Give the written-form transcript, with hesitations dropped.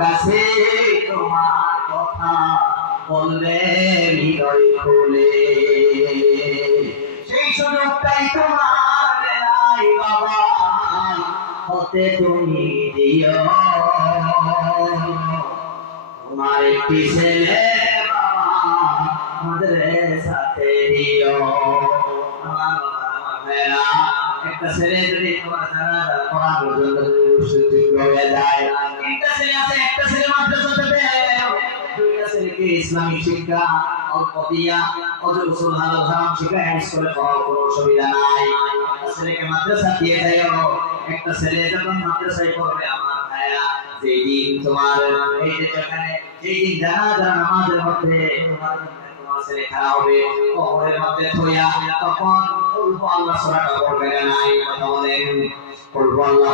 কাছে তোমার কথা বলবে হৃদয় খুলে, সেই সুযোগটাই তোমার নাই বাবা, হতে তুমি দিও। তোমার একটি ছেলে বাবা মাদ্রাসাতে দিও। আমার ভাইরা, একটা ছেলে যদি তোমার জানাজা পড়ার জন্য সুযোগ হয়ে যায়, একটা ছেলে আছে, একটা ছেলে মাদ্রাসাতে দেয়, দুইটা ছেলেকে ইসলামিক শিক্ষা অল্প দিয়া অজু গোসল হালাল হারাম শিক্ষা স্কুলে পড়ার কোনো অসুবিধা নাই। একটা ছেলেকে মাদ্রাসা দিয়ে দেয়, একটা ছেলে যখন মাদ্রাসায় পড়বে আমার ভাইরা, যেই দিন তোমার এই যে যেখানে যেই দিন জানাজা নামাজের মধ্যে তোমার ছেলে খাওয়া হবে কবরের মধ্যে থইয়া, তখন আল্লাহ সূরাটা পড়বে না। কথা বলেন, আল্লাহ